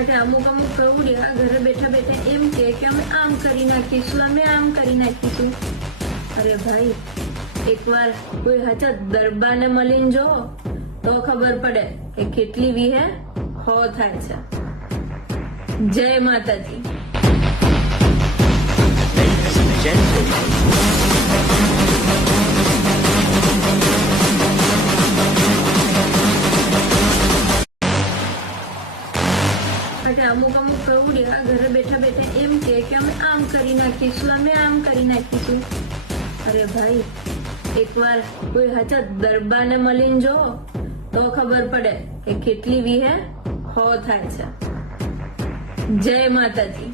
એટલે અમુક પ્રૌઢિયા ઘરે બેઠા બેઠા એમ કે અમે આમ કરી નાખીશું, અમે આમ કરી નાખીશું. અરે ભાઈ, એકવાર કોઈ હાચા દરબારને મળીને જો તો ખબર પડે કે કેટલી વિહે હો થાય છે. જય માતાજી. એટલે અમુક પ્રૌઢિયા ઘરે બેઠા બેઠા એમ કે અમે આમ કરી નાખીશું, અમે આમ કરી નાખીશું. અરે ભાઈ, એકવાર કોઈ હાચા દરબારને મળીને જો તો ખબર પડે કે કેટલી વિહે હો થાય છે. જય માતાજી.